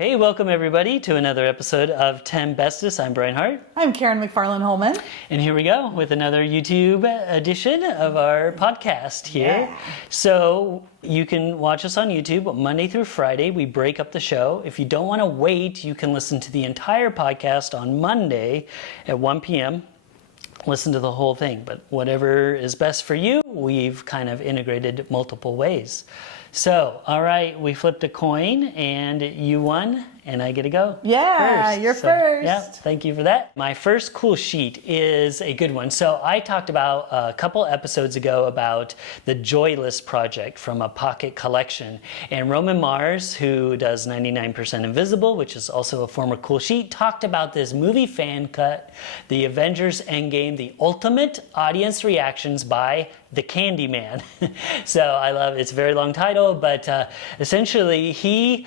Hey, welcome everybody to another episode of 10 Bestest. I'm Brian Hart. I'm Karen McFarland-Holman. And here we go with another YouTube edition of our podcast here. Yeah. So you can watch us on YouTube Monday through Friday. We break up the show. If you don't want to wait, you can listen to the entire podcast on Monday at 1 p.m. Listen to the whole thing, but whatever is best for you, we've kind of integrated multiple ways. So, all right, we flipped a coin and you won and I get to go. Yeah, first. you're first. Yeah, thank you for that. My first cool sheet is a good one. So I talked about a couple episodes ago about the Joyless project from a Pocket Collection. And Roman Mars, who does 99% Invisible, which is also a former cool sheet, talked about this movie fan cut, the Avengers Endgame, the ultimate audience reactions by the CandyMan. So I love it's a very long title, but essentially he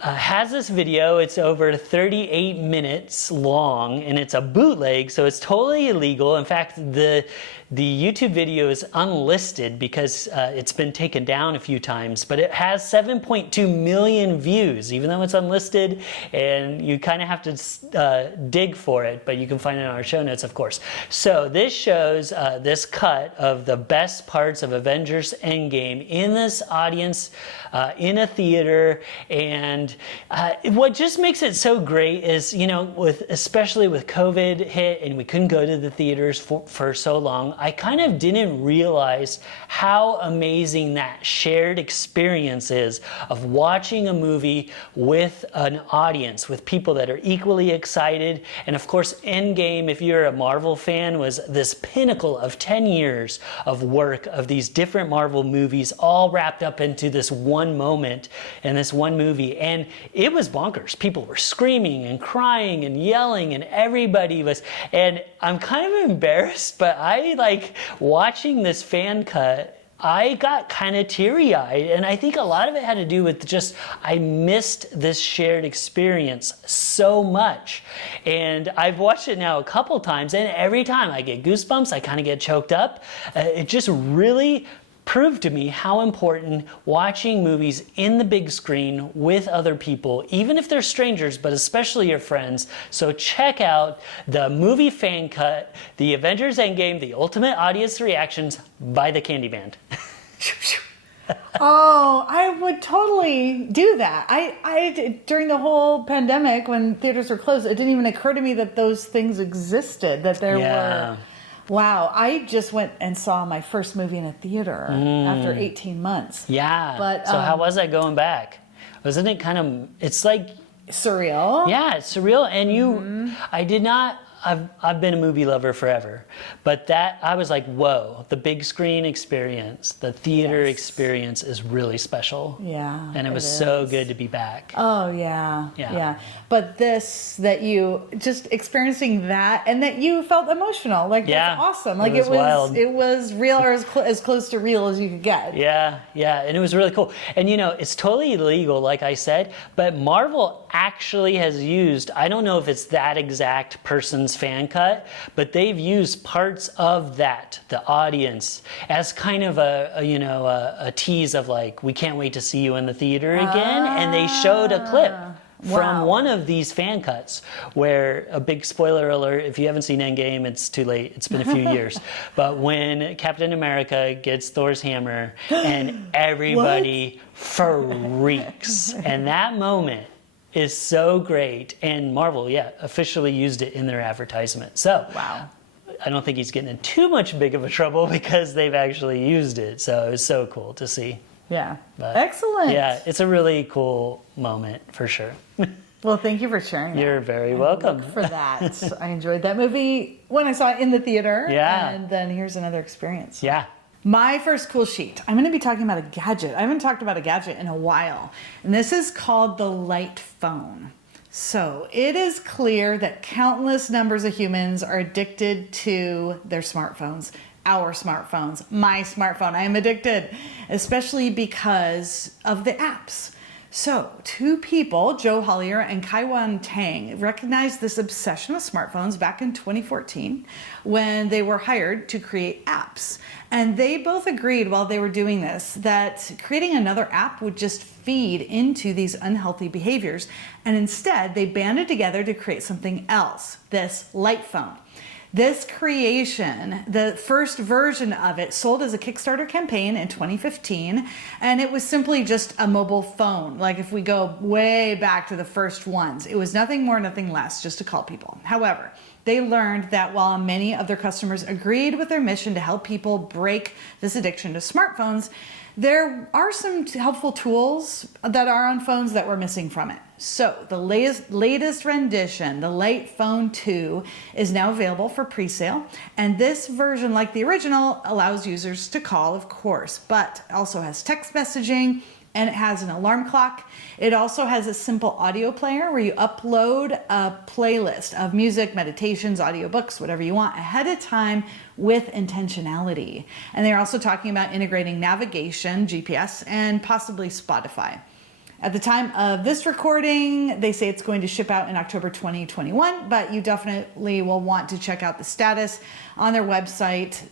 has this video. It's over 38 minutes long and it's a bootleg, so it's totally illegal. In fact, the YouTube video is unlisted because it's been taken down a few times, but it has 7.2 million views, even though it's unlisted, and you kind of have to dig for it, but you can find it on our show notes, of course. So this shows this cut of the best parts of Avengers Endgame in this audience, in a theater, and what just makes it so great is, you know, especially with COVID hit and we couldn't go to the theaters for so long, I kind of didn't realize how amazing that shared experience is of watching a movie with an audience, with people that are equally excited. And of course, Endgame, if you're a Marvel fan, was this pinnacle of 10 years of work of these different Marvel movies all wrapped up into this one moment in this one movie. And it was bonkers. People were screaming and crying and yelling and everybody was, and I'm kind of embarrassed, but I like watching this fan cut, I got kind of teary-eyed, and I think a lot of it had to do with just I missed this shared experience so much. And I've watched it now a couple times, and every time I get goosebumps, I kind of get choked up. It just really proved to me how important watching movies in the big screen with other people, even if they're strangers, but especially your friends. So check out the movie fan cut, the Avengers Endgame, the ultimate audience reactions by the CandyMan. Oh, I would totally do that. I during the whole pandemic when theaters were closed, it didn't even occur to me that those things existed, that there were. Wow, I just went and saw my first movie in a theater after 18 months. Yeah. But so how was that going back? Wasn't it kind of, it's like surreal. Yeah, it's surreal. And I did not, I've been a movie lover forever, but that, I was like, whoa, the big screen experience, the theater experience is really special. Yeah. And it was so good to be back. Oh, yeah. But that you just experiencing that and that you felt emotional, like that's awesome. Like it was real, or as close to real as you could get. Yeah. And it was really cool. And you know, it's totally illegal, like I said, but Marvel actually has used, I don't know if it's that exact person's fan cut, but they've used parts of that, the audience, as kind of a tease of like, we can't wait to see you in the theater again. And they showed a clip from one of these fan cuts where, a big spoiler alert, if you haven't seen Endgame, it's too late, it's been a few years, but when Captain America gets Thor's hammer and everybody freaks, and that moment is so great, and Marvel, officially used it in their advertisement. So, I don't think he's getting in too much big of a trouble because they've actually used it. So it was so cool to see. Yeah. But, excellent. Yeah, it's a really cool moment for sure. Well, thank you for sharing that. You're very welcome. For that. I enjoyed that movie when I saw it in the theater. Yeah. And then here's another experience. Yeah. My first cool sheet. I'm going to be talking about a gadget. I haven't talked about a gadget in a while. And this is called the light phone. So it is clear that countless numbers of humans are addicted to their smartphones. Our smartphones, my smartphone. I am addicted, especially because of the apps. So, two people, Joe Hollier and Kaiwan Tang, recognized this obsession with smartphones back in 2014 when they were hired to create apps. And they both agreed while they were doing this that creating another app would just feed into these unhealthy behaviors. And instead, they banded together to create something else, this light phone. This creation, the first version of it, sold as a Kickstarter campaign in 2015, and it was simply just a mobile phone. Like if we go way back to the first ones, it was nothing more, nothing less, just to call people. However, they learned that while many of their customers agreed with their mission to help people break this addiction to smartphones, there are some helpful tools that are on phones that were missing from it. So the latest rendition, the Light Phone 2, is now available for pre-sale. And this version, like the original, allows users to call, of course, but also has text messaging, and it has an alarm clock. It also has a simple audio player where you upload a playlist of music, meditations, audiobooks, whatever you want ahead of time with intentionality. And they're also talking about integrating navigation, GPS, and possibly Spotify. At the time of this recording, they say it's going to ship out in October 2021, but you definitely will want to check out the status on their website,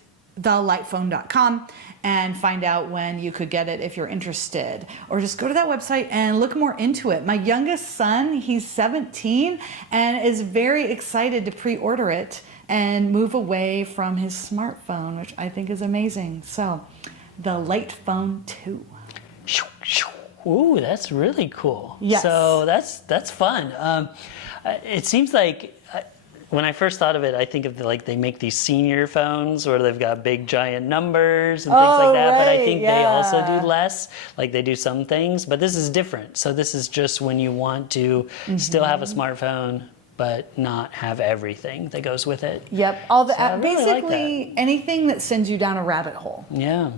thelightphone.com, and find out when you could get it if you're interested. Or just go to that website and look more into it. My youngest son, he's 17, and is very excited to pre-order it and move away from his smartphone, which I think is amazing. So, the Light Phone 2. Ooh, that's really cool. Yes. So that's fun. It seems like when I first thought of it, I think of like they make these senior phones where they've got big giant numbers and things like that. Right, but I think they also yeah. do less. Like they do some things, but this is different. So this is just when you want to still have a smartphone, but not have everything that goes with it. Yep. All the So I really basically like anything that sends you down a rabbit hole. Yeah.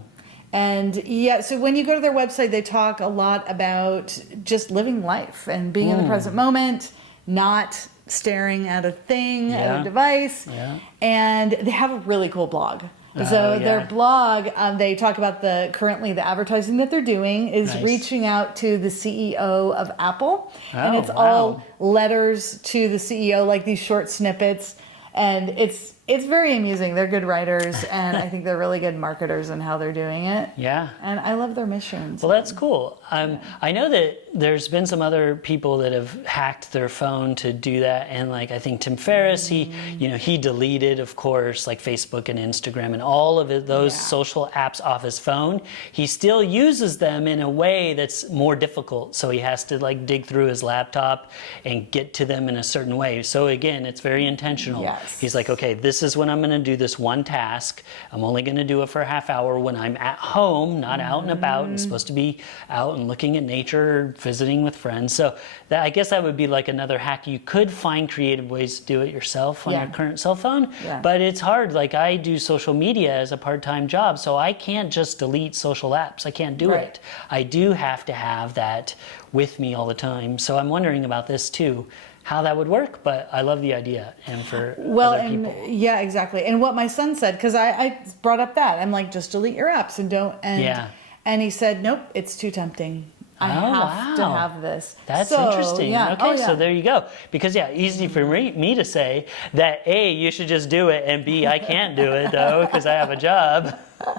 And yeah, so when you go to their website, they talk a lot about just living life and being in the present moment, not staring at a thing, at a device. Yeah. And they have a really cool blog. Oh, Their yeah. blog, they talk about currently the advertising that they're doing is Nice. reaching out to the CEO of Apple. And Oh, it's wow. all letters to the CEO, like these short snippets. And it's very amusing. They're good writers, and I think they're really good marketers in how they're doing it. Yeah. And I love their missions. Well, that's cool. I know that there's been some other people that have hacked their phone to do that, and like I think Tim Ferriss, he deleted, of course, like Facebook and Instagram and all of those social apps off his phone. He still uses them in a way that's more difficult, so he has to like dig through his laptop and get to them in a certain way. So again, it's very intentional. Yes. He's like, okay, this is when I'm going to do this one task. I'm only going to do it for a half hour when I'm at home, not out and about. I'm supposed to be out and looking at nature, visiting with friends. So I guess that would be like another hack. You could find creative ways to do it yourself on your current cell phone, but it's hard. Like I do social media as a part-time job, so I can't just delete social apps. I can't do it. I do have to have that with me all the time. So I'm wondering about this too, how that would work, but I love the idea and for other people. Yeah, exactly. And what my son said, because I brought up that, I'm like, just delete your apps and don't. And he said, nope, it's too tempting. I have to have this. That's so, interesting. Yeah. Okay, so there you go. Because easy for me to say that A, you should just do it, and B, I can't do it though because I have a job.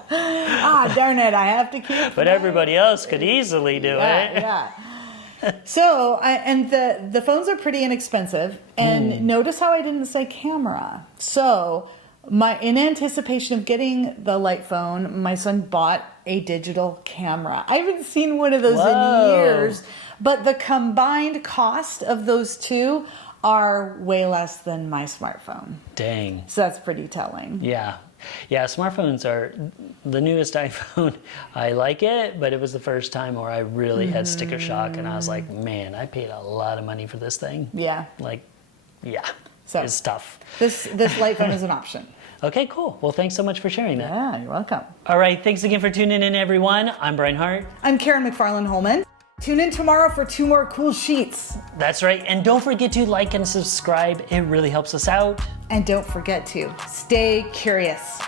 Darn it, I have to keep. But everybody else could easily do it. Yeah. So, and the phones are pretty inexpensive. And notice how I didn't say camera. So, in anticipation of getting the Light Phone, my son bought a digital camera. I haven't seen one of those in years. But the combined cost of those two are way less than my smartphone. Dang. So that's pretty telling. Yeah. Yeah, smartphones are the newest iPhone. I like it, but it was the first time where I really had sticker shock, and I was like, man, I paid a lot of money for this thing. Yeah. Like, yeah, so it's tough. This Light Phone is an option. Okay, cool. Well, thanks so much for sharing that. Yeah, you're welcome. All right, thanks again for tuning in, everyone. I'm Brian Hart. I'm Karen McFarland-Holman. Tune in tomorrow for 2 more cool sheets. That's right. And don't forget to like and subscribe. It really helps us out. And don't forget to stay curious.